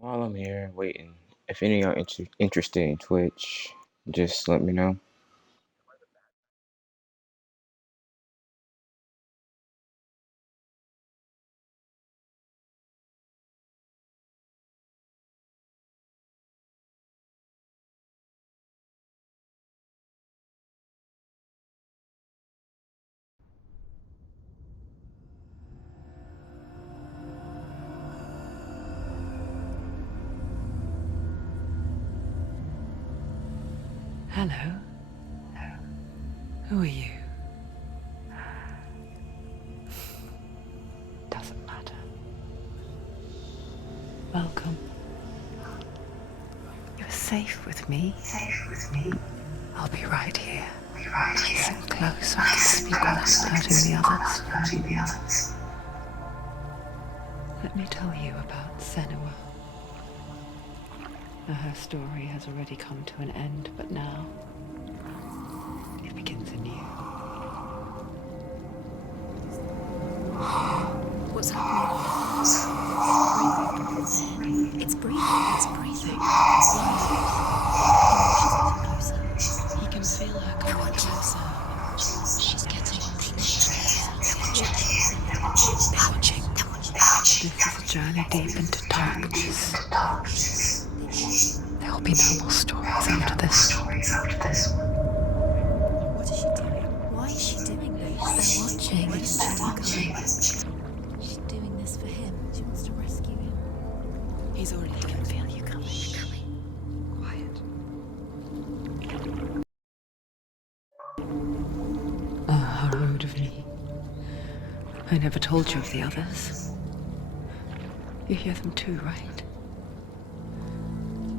While I'm here waiting, if any of y'all interested in Twitch, just let me know. Hello. Who are you? Doesn't matter. Welcome. You're safe with me. I'll be right here. Nice and close so I can speak without hurting the others. Let me tell you about Senua. Her story has already come to an end, but now it begins anew. What's happening? It's breathing. He can feel her coming closer. She's getting closer. They're watching. This is a journey deep into darkness. There will be no more stories after this. What is she doing? Why is she doing this? They're watching. What is she doing? She's doing this for him. She wants to rescue him. He's already can feel you coming. Quiet. Oh, how rude of me. I never told you of the others. You hear them too, right?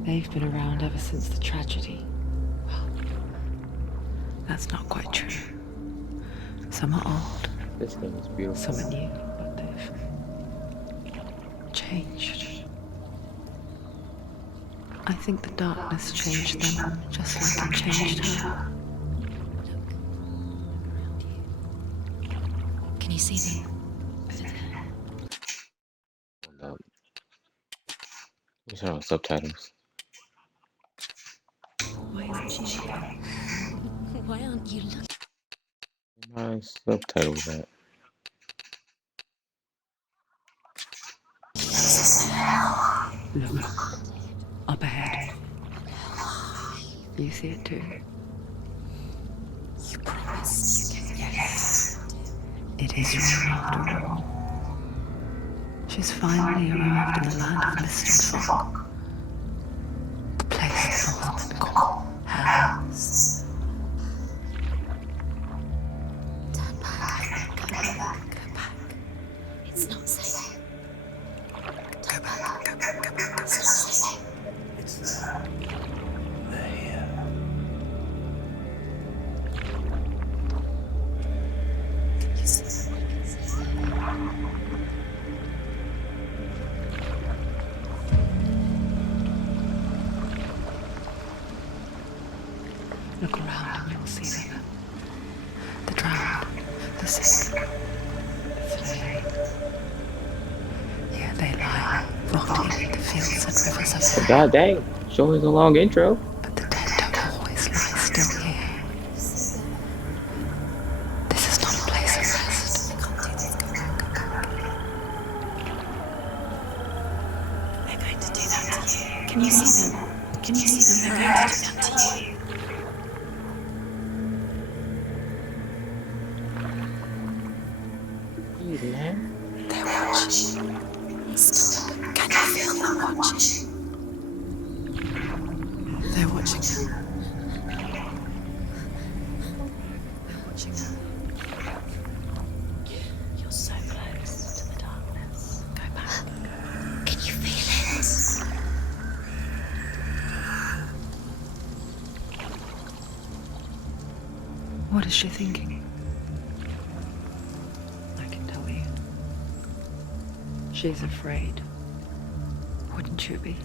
They've been around ever since the tragedy. Well, that's not quite true. Some are old, This game is beautiful. some are new, but they've changed. I think the darkness changed them, just like it changed her. Can you see them? Hold up. We turn on subtitles. Why aren't you looking? Why aren't you looking? My subtitles at. Look, up ahead. You see it too? You promised. Yes. It is her after all. She's finally arrived in the land of mist and fog. The place the Northmen call hell. Turn back. Go back. It's not safe. Go back. It's not safe. It's there. They're here. You see them? Look around and you'll see them. The drowned, the sick, the slain. Here they lie, rotting in the fields and rivers of hell. God dang, show us a long intro. But the dead don't always lie still here. This is not a place of rest. You can't do this. Go back. They're going to do that to you. Can you see them? Can you see them? They're going to do that to you. Jeez, man. They're watching. Stop. Can you feel them watching? They're watching. They're watching her. You're so close to the darkness. Go back. Can you feel it? What is she thinking? I can tell you. She's afraid. Wouldn't you be?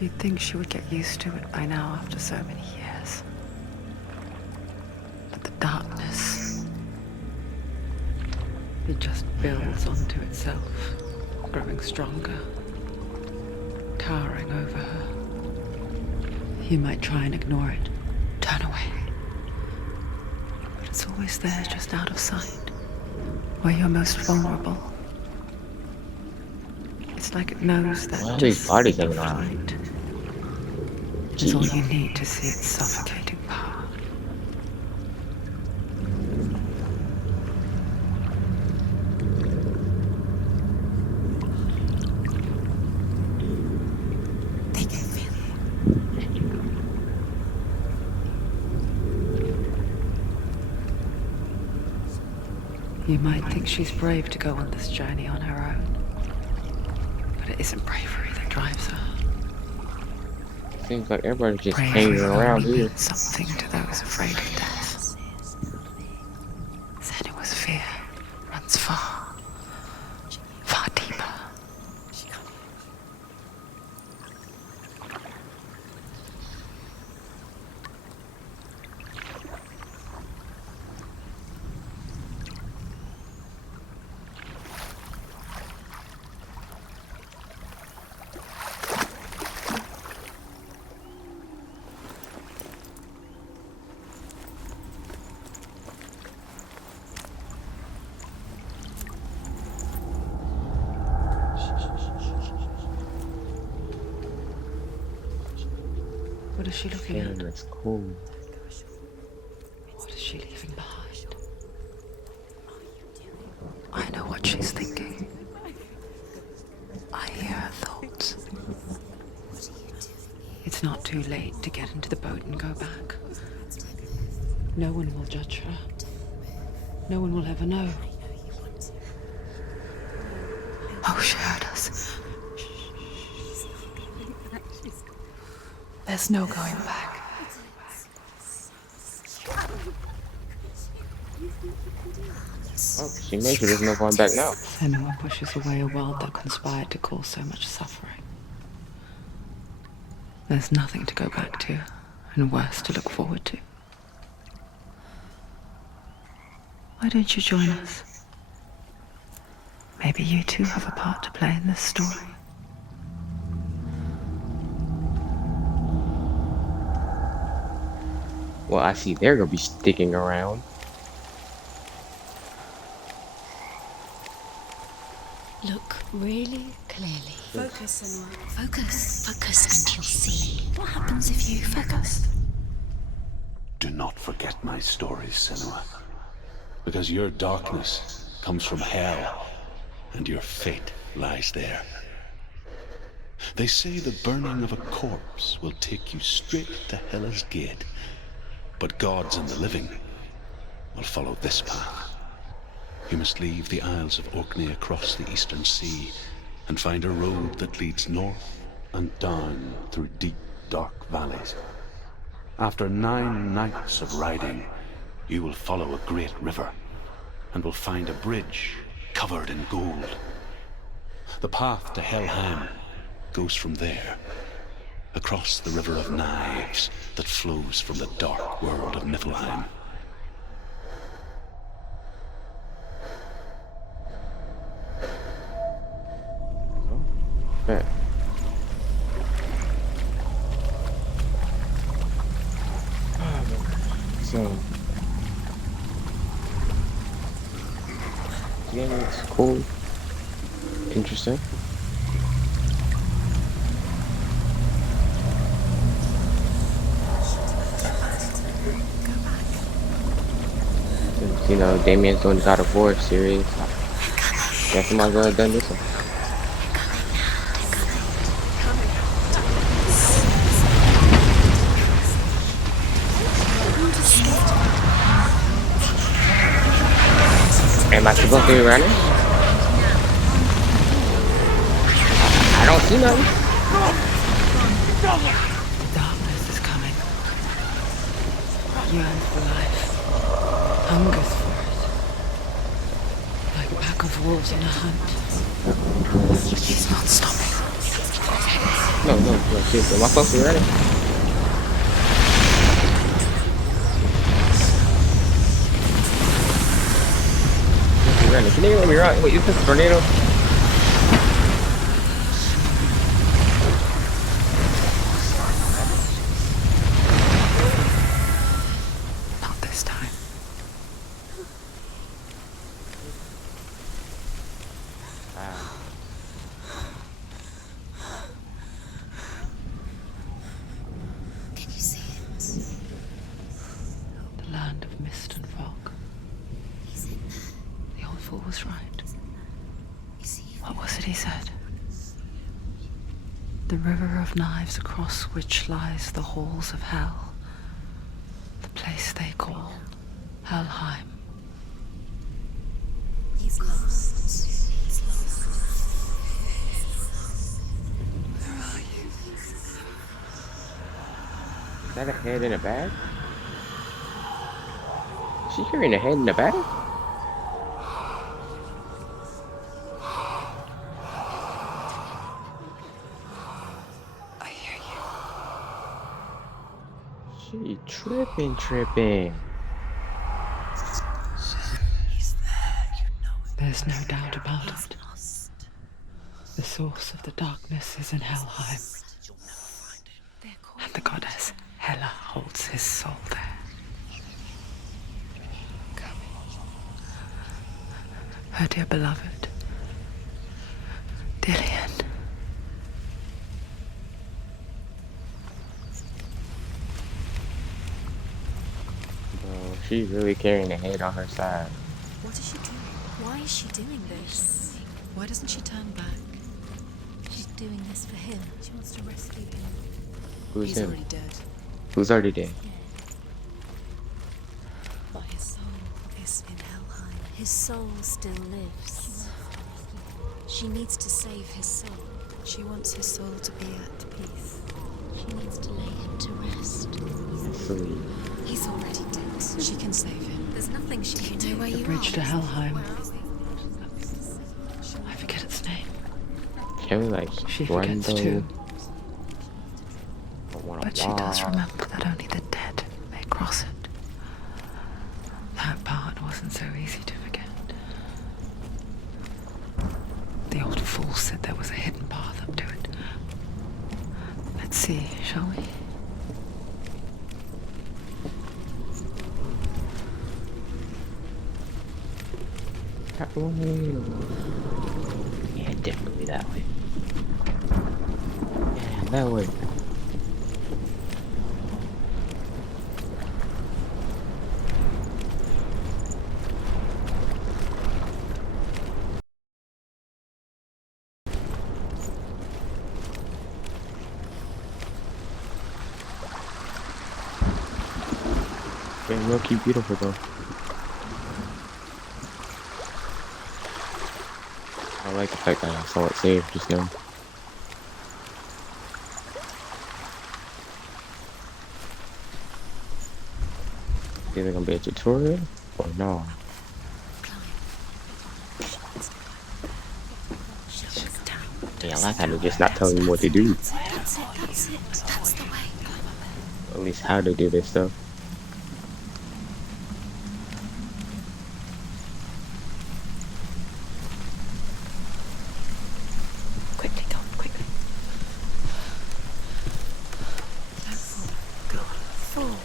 You'd think she would get used to it by now after so many years. But the darkness, it just builds onto itself. growing stronger, towering over her. You might try and ignore it, turn away. But it's always there, just out of sight, where you're most vulnerable. It's like it knows that Why are these just bodies speed of hanging around? flight is all you need to see its suffocating power. They can feel it. You might think she's brave to go on this journey on her own, but it isn't bravery that drives her. Seems like everybody's just Bravery hanging around only here. means something to those afraid of death. Senua's fear runs far, far deeper. What is she looking Damn, at? that's cool. What is she leaving behind? I know what she's thinking. I hear her thoughts. It's not too late to get into the boat and go back. No one will judge her. No one will ever know. Oh, she heard us. There's no going back. Oh, she made sure there's no going back now. Senua pushes away a world that conspired to cause so much suffering. There's nothing to go back to, and worse to look forward to. Why don't you join us? Maybe you too have a part to play in this story. Well, I see they're gonna be sticking around. Look really clearly. Focus, Senua. Focus, and you'll see. What happens if you focus? Do not forget my stories, Senua. Because your darkness comes from hell, and your fate lies there. They say the burning of a corpse will take you straight to Hela's gate, but gods and the living will follow this path. You must leave the Isles of Orkney across the eastern sea and find a road that leads north and down through deep, dark valleys. After 9 nights of riding, you will follow a great river and will find a bridge covered in gold. The path to Helheim goes from there, across the river of knives that flows from the dark world of Niflheim. Bet. So, yeah, it's cool, interesting. You know, Damien's doing the God of War series. Guess I might as well have done this one. Am I supposed to be running? I don't see nothing. Darkness is coming. Yearns for life. Hungers for it. Like a pack of wolves in a hunt. But she's not stopping. No, shit. Am I supposed to be running? Can you let me run? Wait, is this a tornado? uncle was right. What was it he said? The river of knives across which lies the halls of hell. The place they call Helheim. He's lost. He's lost. Where are you? Is that a head in a bag? Is she carrying a head in a bag? I hear you. She tripping. He's there, you know it. There's no doubt about it. The source of the darkness is in Helheim. And the goddess Hela holds his soul there. Her dear beloved, Dillian. Bro, she's really carrying a head on her side. What is she doing? Why is she doing this? Why doesn't she turn back? She's doing this for him. She wants to rescue him. Who's He's him? already dead. Who's already dead? But his soul is in Helheim. His soul still lives. She needs to save his soul. She wants his soul to be at peace. She needs to lay him to rest. Sleep. He's already dead. She can save him. There's nothing she can do. Where The you bridge are? to Helheim. I forget its name. Can we like She run forgets though? too. I wanna But she does walk. remember that only the dead may cross it. That part wasn't so easy to forget. The old fool said there was a hidden path up to it. Let's see, shall we? That way. Yeah, definitely that way. Yeah, that way. Damn, low-key beautiful though. I like the fact that I saw it saved just now. Is it gonna be a tutorial or no? Yeah, I like how they're just not telling me what to do. That's it. That's the way. At least how to do this stuff. Quickly, go, quickly. Go. Fall.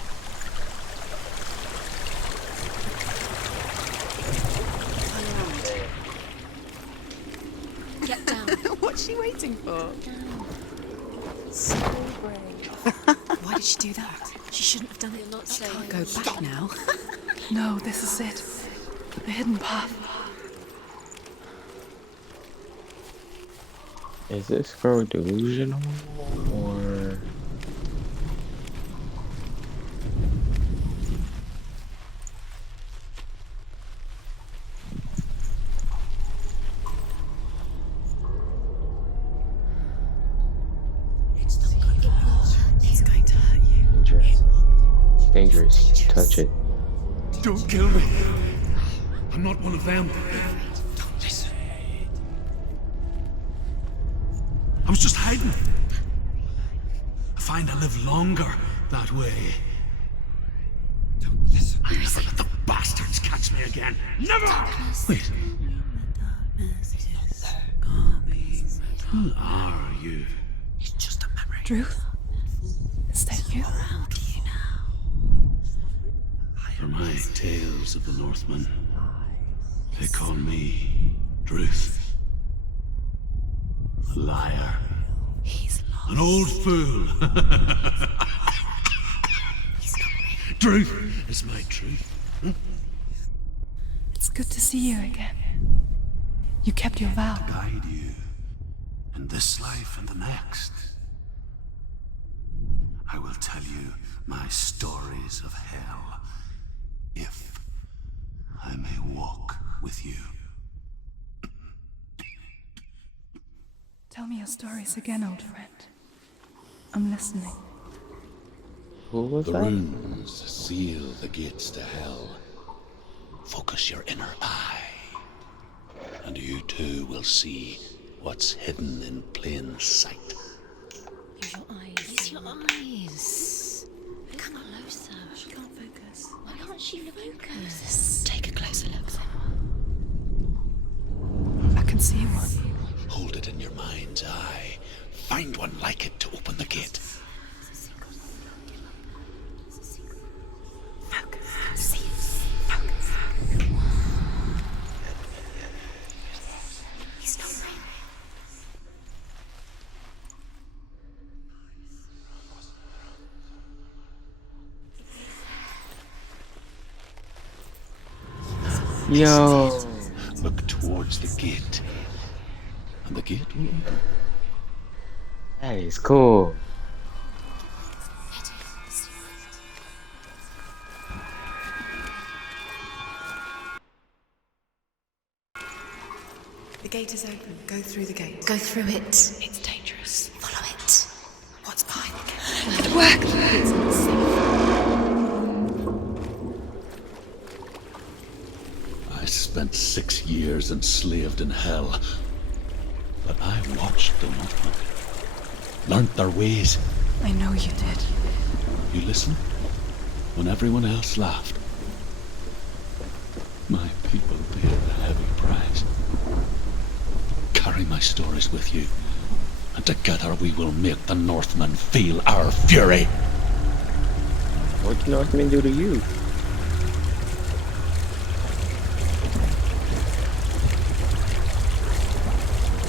Get down. What's she waiting for? So brave. Why did she do that? She shouldn't have done it. Not so. Can't go back now. No, this is it. The hidden path. Is this girl delusional or? It's going to hurt you. Dangerous. Dangerous. Touch it. Don't kill me. I'm not one of them. Listen. I was just hiding. I find I live longer that way. Don't listen. I never let the bastards catch me again. Never! Wait. Who are you? It's just a memory. Druth? Is that you? For my tales of the Northmen, they call me Druth. A liar. He's lost. An old fool. Truth is my truth. It's good to see you again. You kept your vow. Guide you in this life and the next. I will tell you my stories of hell, if I may walk with you. Tell me your stories again, old friend. I'm listening. Who was The that? runes seal the gates to hell. Focus your inner eye, and you too will see what's hidden in plain sight. Use your eyes. Use your eyes. Come closer. She can't focus. Why can't she focus? Take a closer look. I can see one. Hold it in your mind's eye. Find one like it to open the gate. He's not right. Yo. Look towards the gate, and the gate will open. That is cool. The gate is open. Go through the gate. Go through it. It's dangerous. Follow it. What's behind the gate? It worked! It's unsafe. I spent 6 years enslaved in hell, but I watched the Northmen, learnt their ways. I know you did. You listened when everyone else laughed. My people paid a heavy price. Carry my stories with you, and together we will make the Northmen feel our fury. What did Northmen do to you?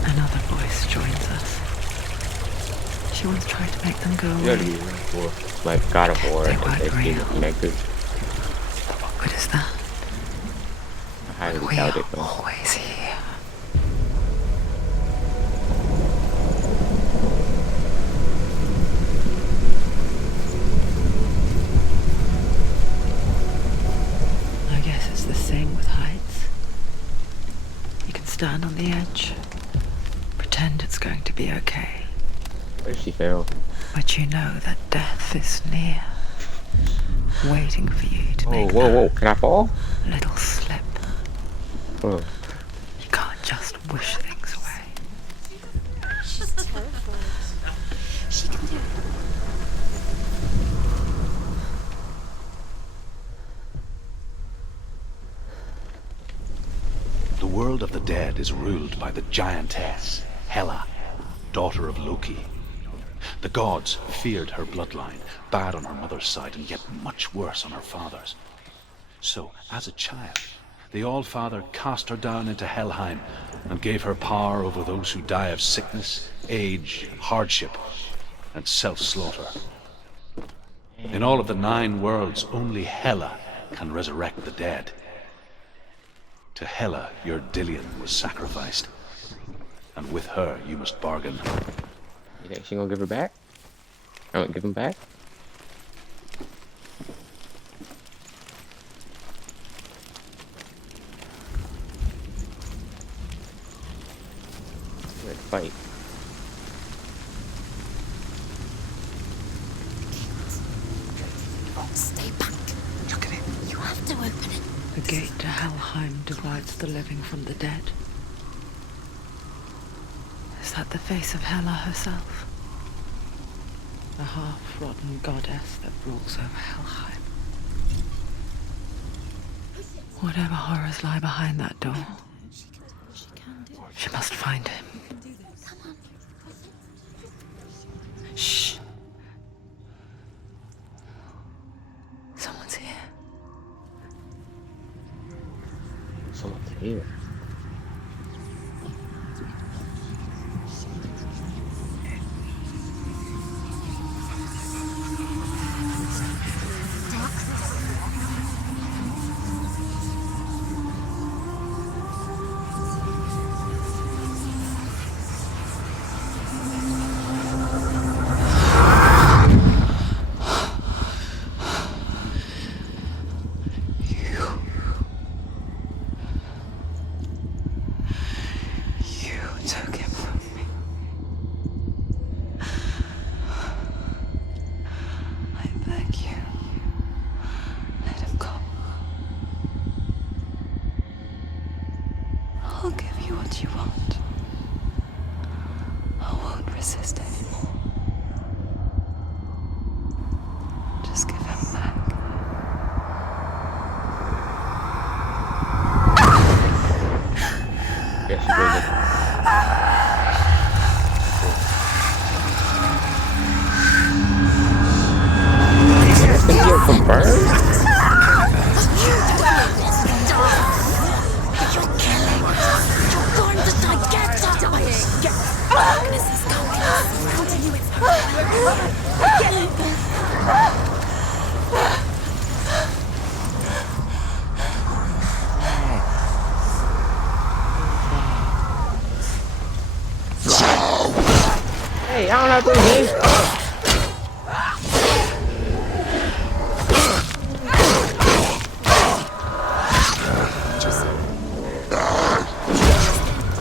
Another voice joins us. She once tried to make them go You gotta away. be ready for like God of War They and weren't they real. connected. What is that? I highly We doubt are it though. always here. I guess it's the same with heights. You can stand on the edge, pretend it's going to be okay, Where did she fail? but you know that death is near, waiting for you to Oh, make whoa, that whoa, can I fall? little slip. Oh. You can't just wish things away. She's terrified. She can do it. The world of the dead is ruled by the giantess, Hela, daughter of Loki. The gods feared her bloodline, bad on her mother's side and yet much worse on her father's. So, as a child, the All-Father cast her down into Helheim and gave her power over those who die of sickness, age, hardship, and self-slaughter. In all of the 9 worlds, only Hela can resurrect the dead. To Hela, your Dillion was sacrificed, and with her you must bargain. You think she gonna give her back? Oh, give him back? Let's fight. Stay back. Look at it. You have to open it. The gate to Helheim divides the living from the dead. Is that the face of Hela herself? The half-rotten goddess that rules over Helheim. Whatever horrors lie behind that door, She can do it. she must find him. Come on. Shh. Someone's here. Someone's here. Took him from me. I beg you, let him go. I'll give you what you want. I won't resist anymore. Just give him back. Yeah, she did it. This thing here confirmed? Hey, I don't know what this is.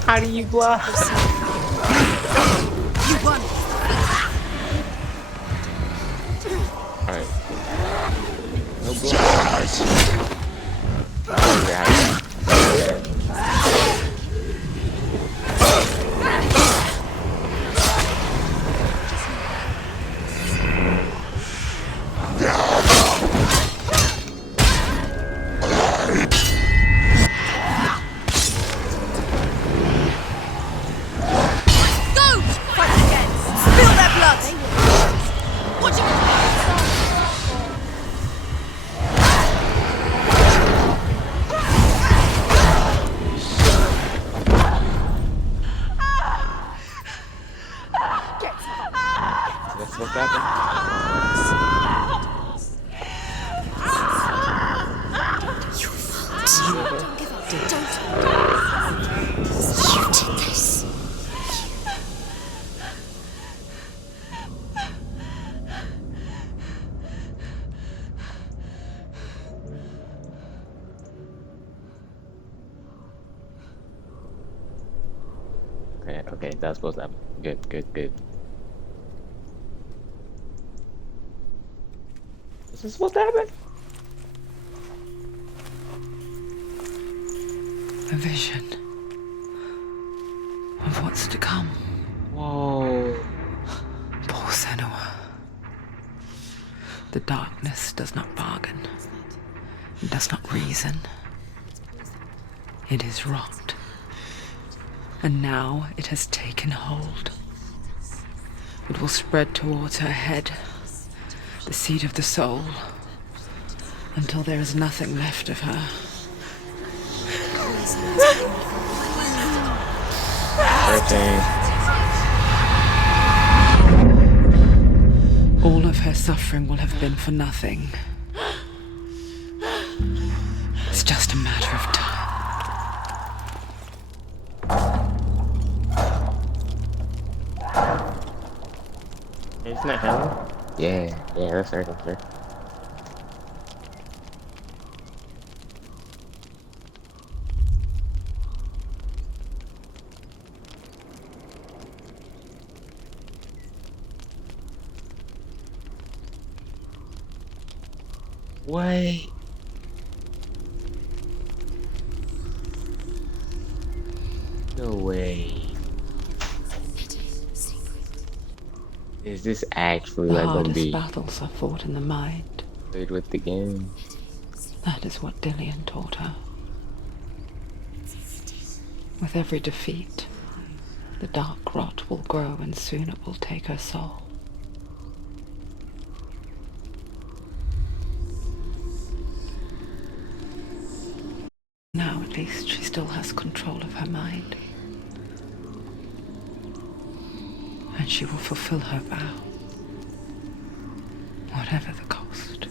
How do you block? You won. Alright. No block. Go! Fight again. Spill their blood. Watch it. That's what's happening. Don't give up. Don't. You did this. Okay, that's supposed to happen. Good. Is this supposed to happen? A vision of what's to come. Whoa. Poor Senua. The darkness does not bargain. It does not reason. It is rot. And now it has taken hold. It will spread towards her head, the seat of the soul, until there is nothing left of her. All of her suffering will have been for nothing. It's just a matter of time. Isn't that hell? Yeah, that's her. Wait. No way. Is this actually The like gonna hardest be battles are fought in the mind. played with the game? That is what Dillian taught her. With every defeat, the dark rot will grow and soon it will take her soul. Now at least she still has control of her mind. And she will fulfill her vow, whatever the cost.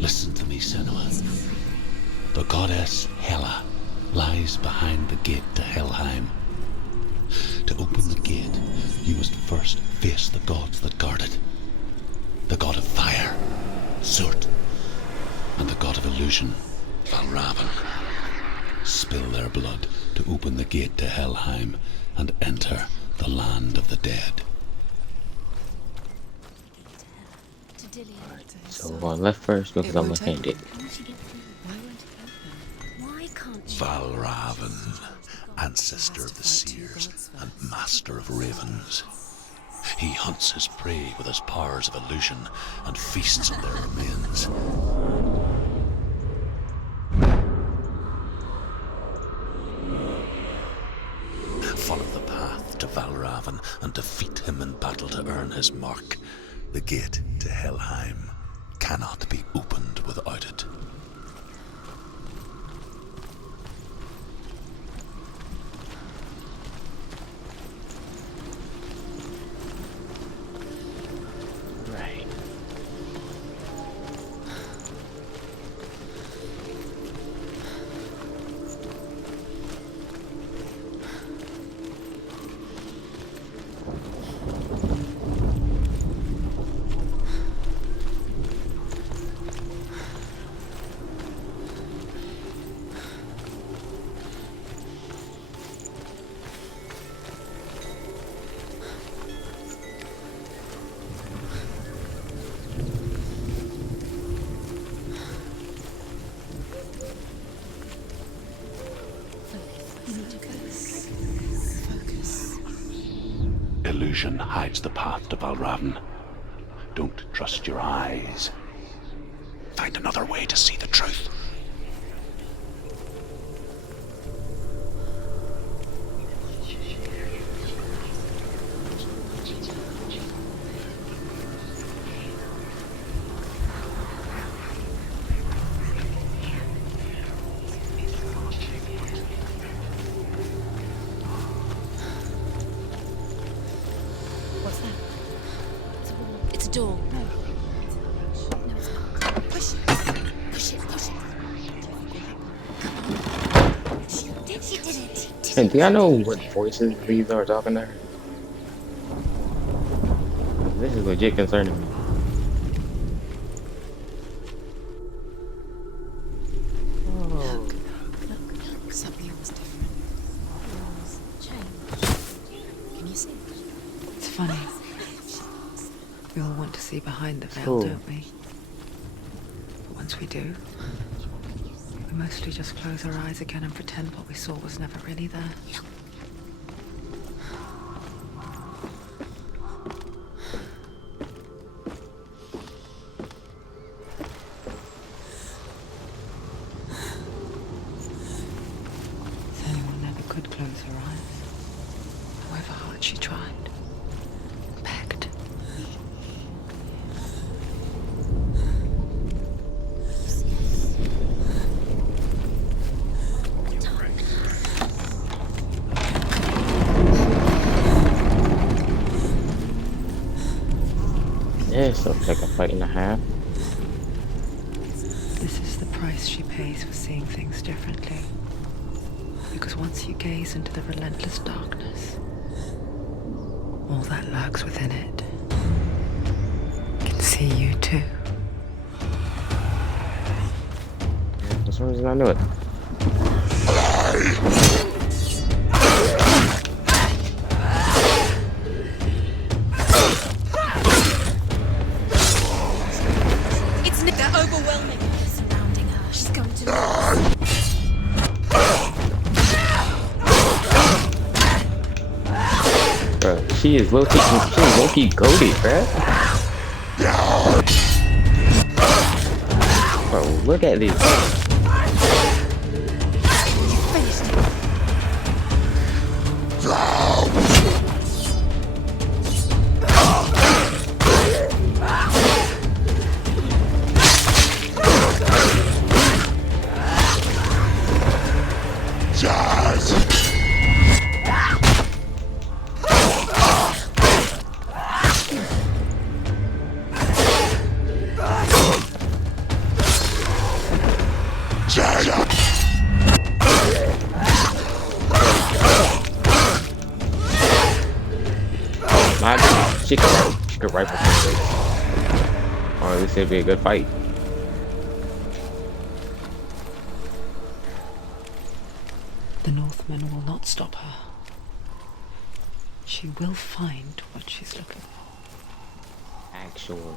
Listen to me, Senua. The goddess Hela lies behind the gate to Helheim. To open the must face the gods that guard it. The god of fire, Surt, and the god of illusion, Valravn. Spill their blood to open the gate to Helheim and enter the land of the dead. So we're going left first because I'm left-handed. Why can't she? Valravn, ancestor of the seers and master of ravens. He hunts his prey with his powers of illusion and feasts on their remains. Follow the path to Valravn and defeat him in battle to earn his mark. The gate to Helheim cannot be opened without it. Right. Illusion hides the path to Valravn. Don't trust your eyes. Find another way to see the truth. What's that? It's a door. No. No, it's not. Push it. Push it. Push it. Come on. She did it. Hey, do y'all know what voices these are talking there? This is legit concerning me. Look. Something was different. It was changed. Can you see? It's funny. We all want to see behind the veil, Cool. don't we? But once we do, we mostly just close our eyes again and pretend what we saw was never really there. Anyone never could close her eyes, however hard she tried. Begged. Yeah, so it's like a fight and a half. This is the price she pays for seeing things differently. Because once you gaze into the relentless darkness, all that lurks within it can see you too. For some reason I knew it. It's Nick. They're overwhelming. They're surrounding her. She's going to Bro, she is low-key goated, bro. Bro, look at this. finished. She could rifle things. Or at least it'd be a good fight. The Northmen will not stop her. She will find what she's looking for. Actual.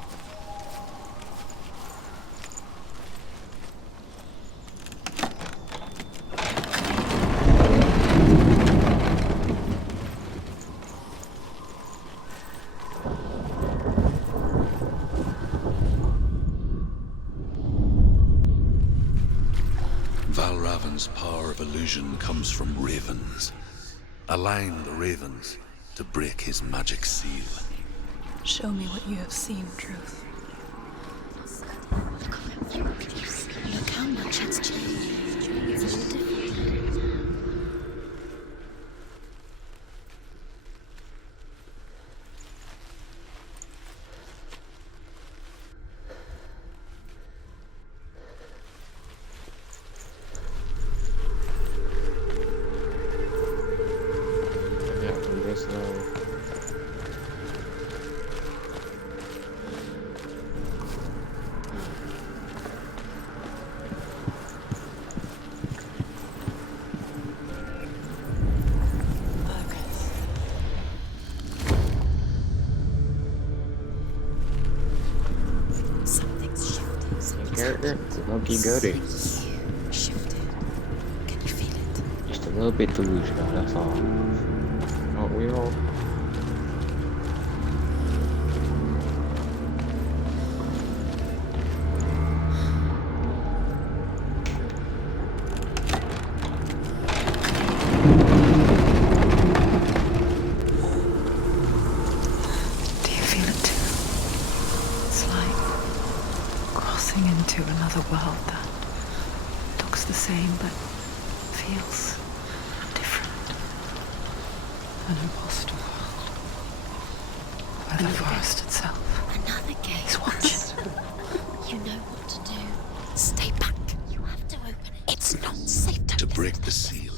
Valravan's power of illusion comes from ravens. Align the ravens to break his magic seal. Show me what you have seen, Truth. Look how much it's changed. It's all different. Yeah, from this Something's shifted. Something's character, low-key goated. shifted. Can you feel it? Just a little bit delusional, that's all. Aren't we all? Do you feel it too? It's like crossing into another world that looks the same but feels different. An imposter world. Where the forest itself Another gate. is watching. You know what to do. Stay back. You have to open it. It's not safe to To break the seal,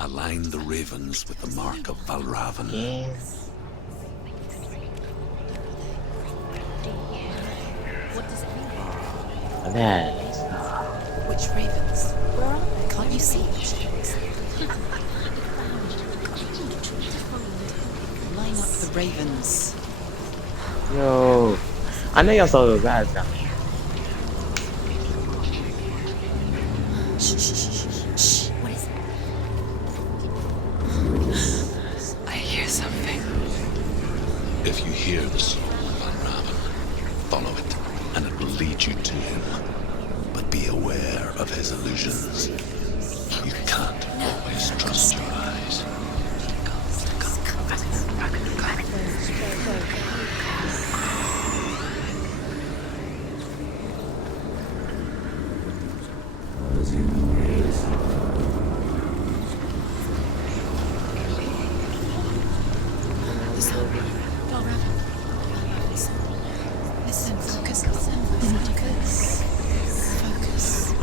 align the ravens with the mark of Valravan. Yes. What does it mean? That. Which ravens? Where are they? Can't you see them? Line up the ravens. Yo. I know y'all saw those guys down there. Shh, shh, shh, shh, shh. What is it? I hear something. If you hear the soul of Valravan, follow it, and it will lead you to him. But be aware of his illusions. You can't always trust your eyes. The soul. Valravan. Valravan's soul. Listen, focus, listen, focus. Focus.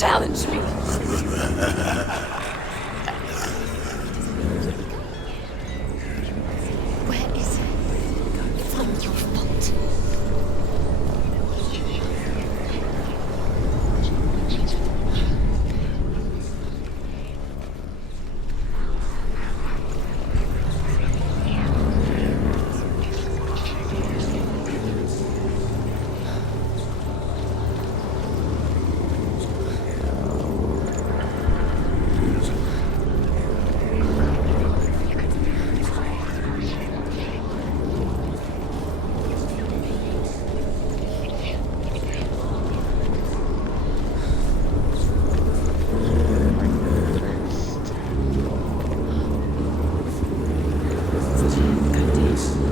challenge me. Where is it? It's not your fault.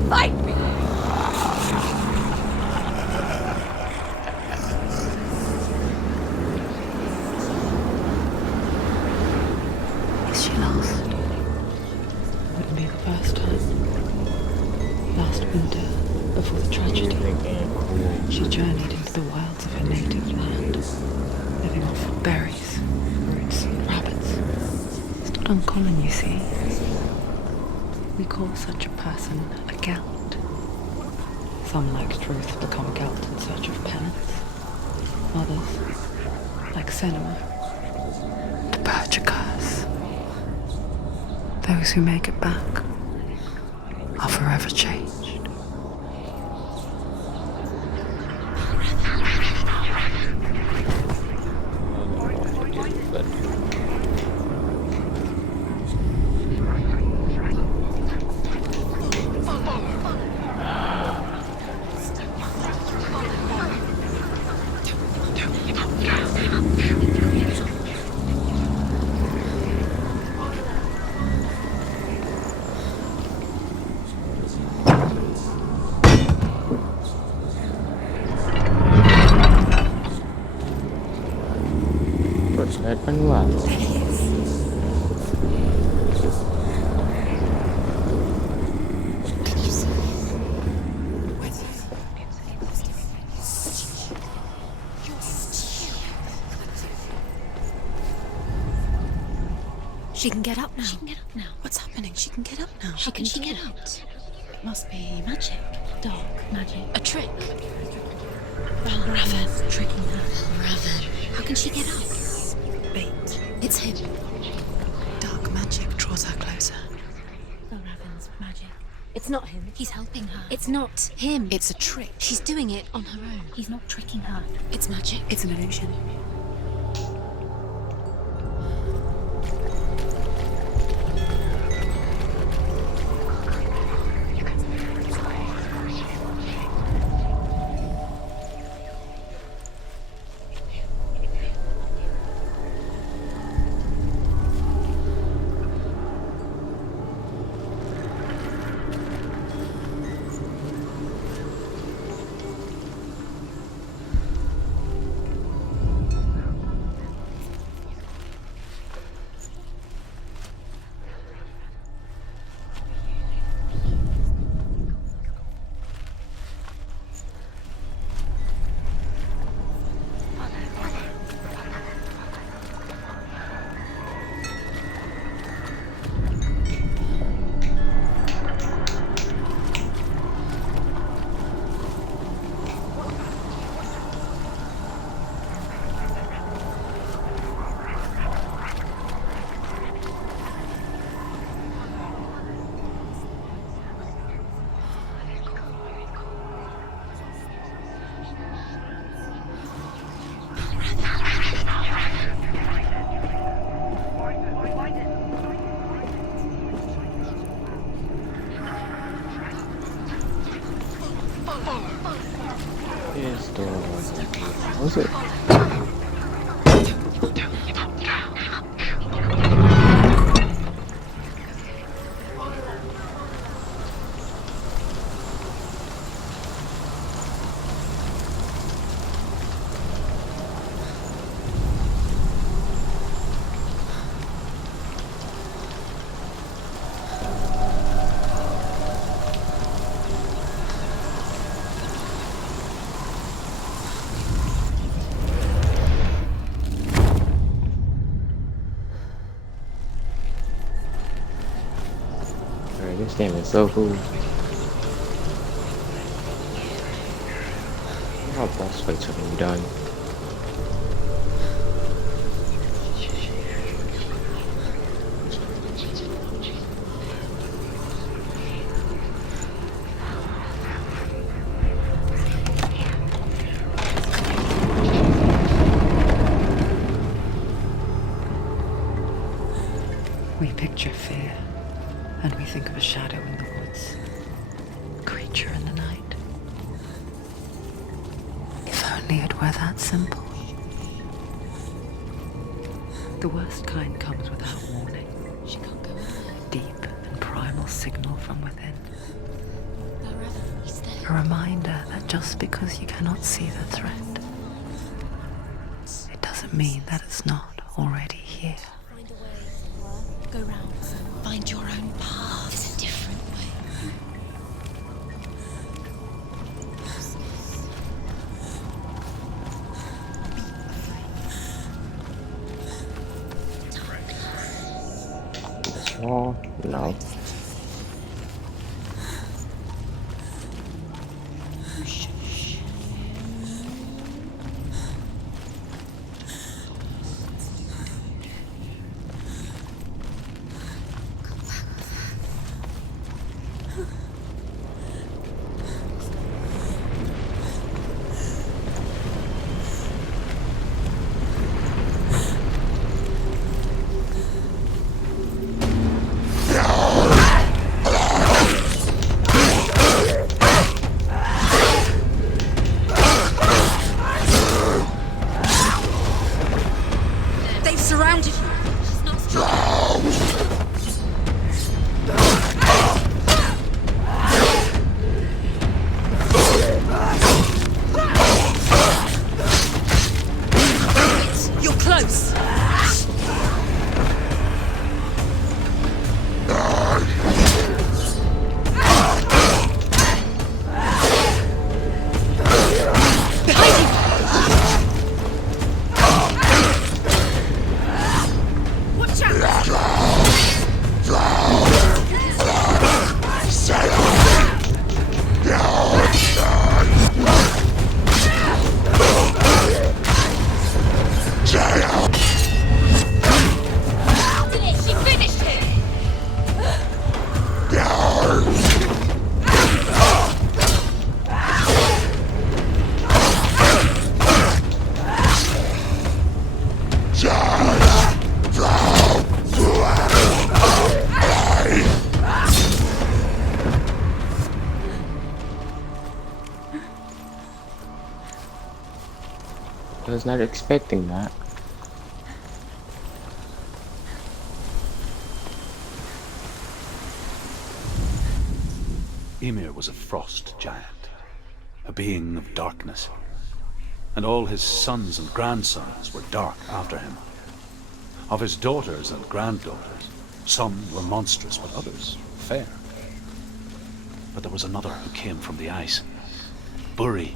Fight me! Is she lost? Wouldn't be the first time. Last winter, before the tragedy, she journeyed into the wilds of her native land, living off berries, roots, and rabbits. It's not uncommon, you see. We call such a person a Gelt. Some, like Truth, become Gelt in search of penance. Others, like Senua, the purge a curse. Those who make it back are forever changed. She can get up now. She can get up now. What's happening? She can get up now. How can she get out? It must be magic. Dark magic. A trick. Raven tricking her. Raven. How can she get up? Bait. It's him. Dark magic draws her closer. Raven's magic. It's not him. He's helping her. It's not him. It's a trick. She's doing it on her own. He's not tricking her. It's magic. It's an illusion. Is the was it? game is so cool. How boss fights are gonna be done. We picture fear, and we think of a shadow in the woods, a creature in the night. If only it were that simple. The worst kind comes without warning. She can't go in there. A deep and primal signal from within. The Raven, he's there. A reminder that just because you cannot see the threat, it doesn't mean that it's not already here. Find a way. Go round. Find your own path. There's a different way. This wall? No. They've surrounded you. She's not strong. You're close. Behind you. Watch out. She finished him. I was not expecting that. Ymir was a frost giant, a being of darkness, and all his sons and grandsons were dark after him. Of his daughters and granddaughters, some were monstrous, but others fair. But there was another who came from the ice, Buri.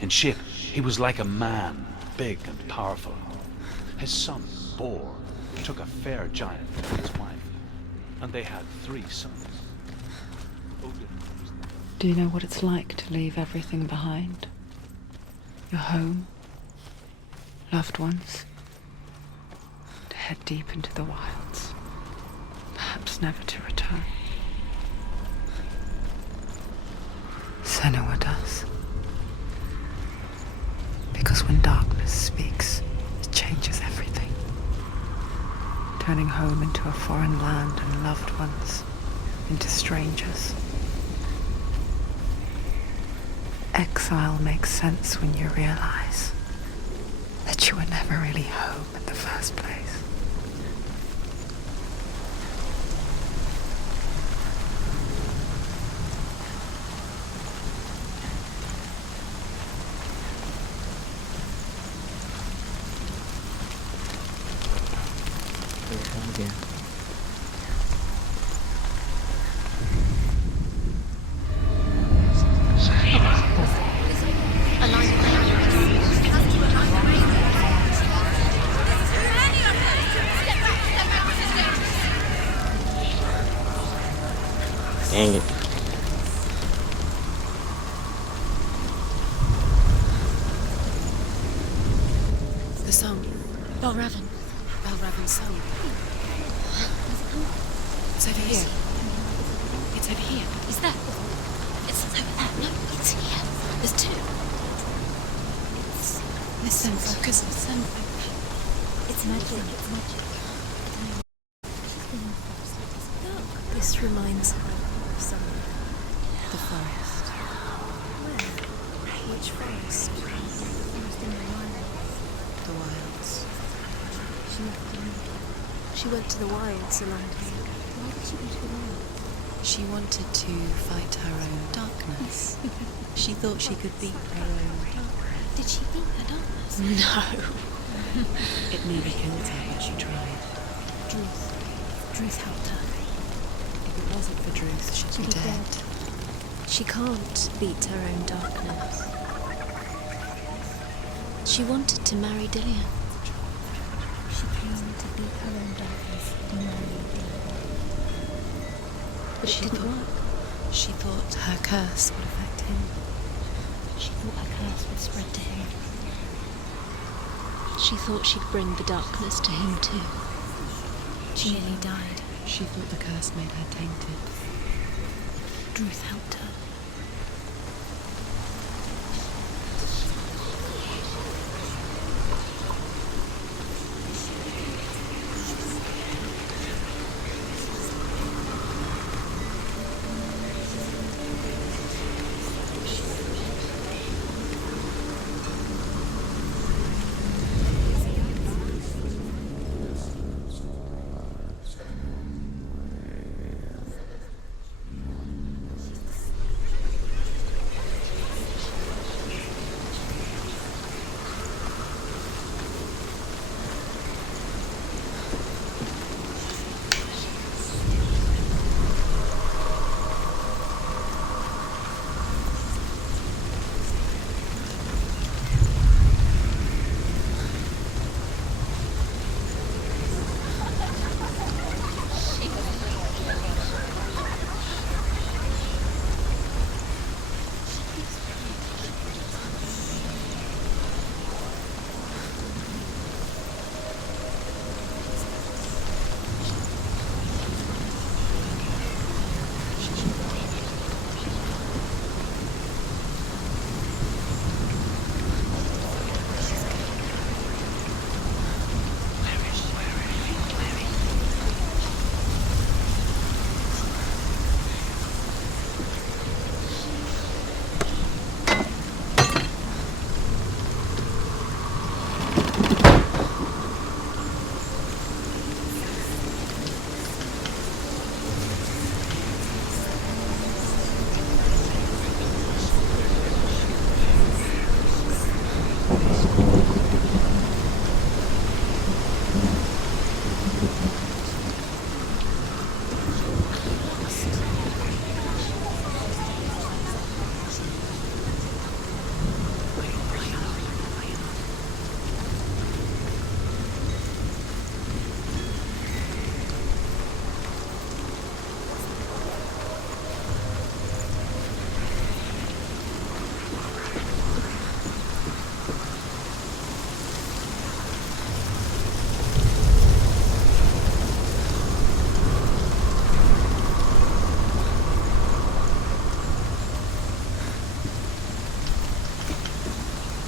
In shape, he was like a man, big and powerful. His son, Bor, took a fair giant for his wife, and they had 3 sons. Odin was Do you know what it's like to leave everything behind? Your home, loved ones, to head deep into the wilds, perhaps never to return. Senua does. Because when darkness speaks, it changes everything, turning home into a foreign land and loved ones into strangers. Exile makes sense when you realize that you were never really home in the first place. Again. Dang it. The song. Balraven. Balraven's song. It's over here. It's over here. Is that? It's over there. No, it's here. There's two. Listen, focus. Listen. It's magic. It's magic. Look, this reminds her of something. The forest. Where? Which forest? The forest in the wild. The wilds. She left the room. She went to the wilds alone. Why did she go to the wild? She wanted to fight her own darkness. She thought she could beat her own. Did she beat the darkness? No. It nearly killed her, but she tried. Druth helped her. If it wasn't for Druth, she'd be dead. She can't beat her own darkness. She wanted to marry Dillian. She came to beat her own darkness and marry Dillian. But it didn't work. She thought her curse would affect him. She thought her curse would spread to him. She thought she'd bring the darkness to him too. She nearly died. She thought the curse made her tainted. Druth helped her.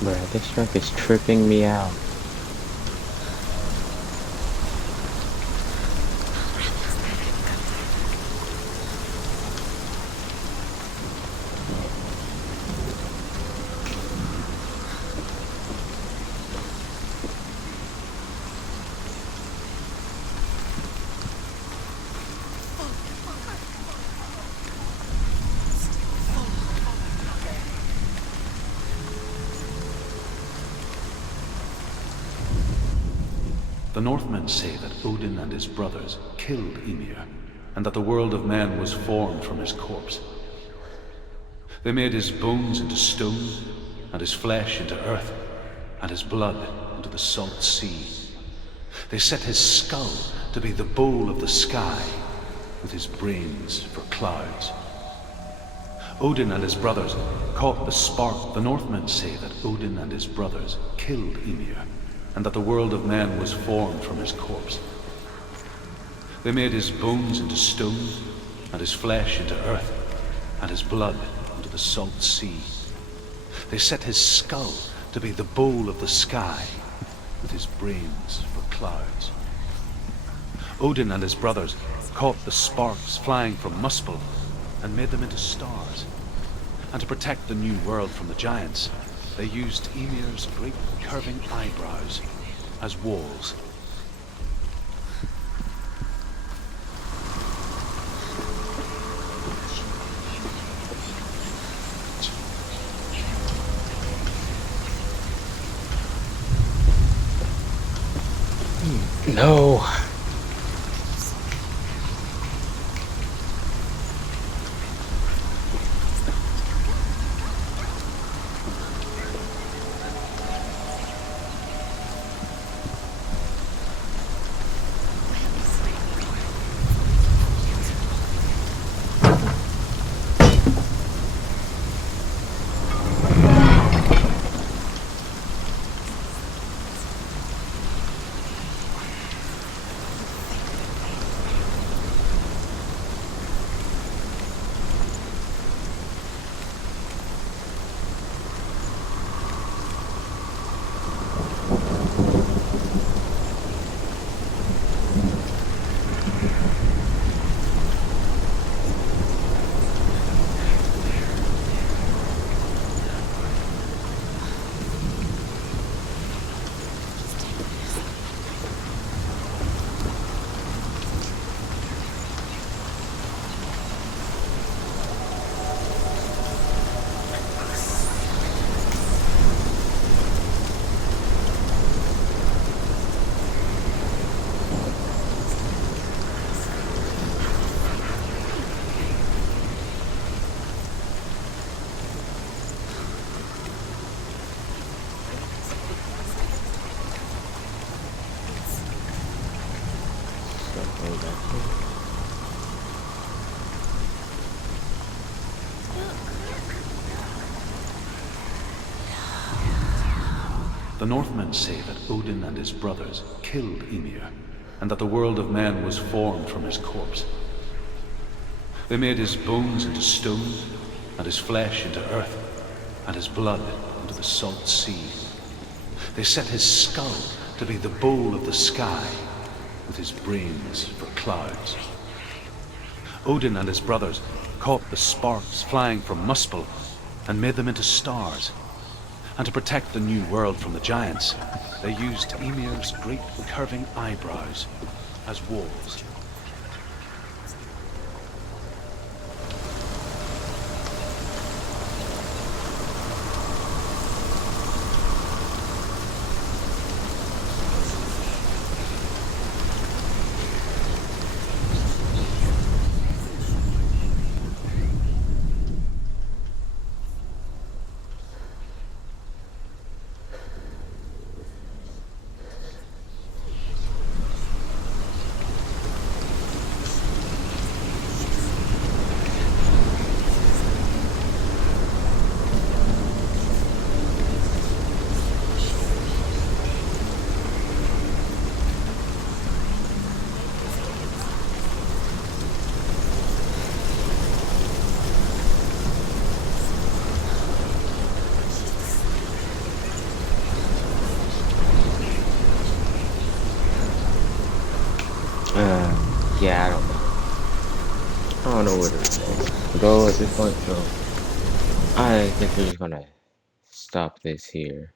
Bruh, this truck is tripping me out. The Northmen say that Odin and his brothers killed Ymir, and that the world of men was formed from his corpse. They made his bones into stone, and his flesh into earth, and his blood into the salt sea. They set his skull to be the bowl of the sky, with his brains for clouds. Odin and his brothers caught the spark. The Northmen say that Odin and his brothers killed Ymir, and that the world of men was formed from his corpse. They made his bones into stone, and his flesh into earth, and his blood into the salt sea. They set his skull to be the bowl of the sky, with his brains for clouds. Odin and his brothers caught the sparks flying from Muspel and made them into stars. And to protect the new world from the giants, they used Ymir's great curving eyebrows as walls. No. The Northmen say that Odin and his brothers killed Ymir, and that the world of men was formed from his corpse. They made his bones into stone, and his flesh into earth, and his blood into the salt sea. They set his skull to be the bowl of the sky, with his brains for clouds. Odin and his brothers caught the sparks flying from Muspel and made them into stars. And to protect the new world from the giants, they used Ymir's great curving eyebrows as walls. Yeah, I don't know where to go at this point, so I think we're just gonna stop this here.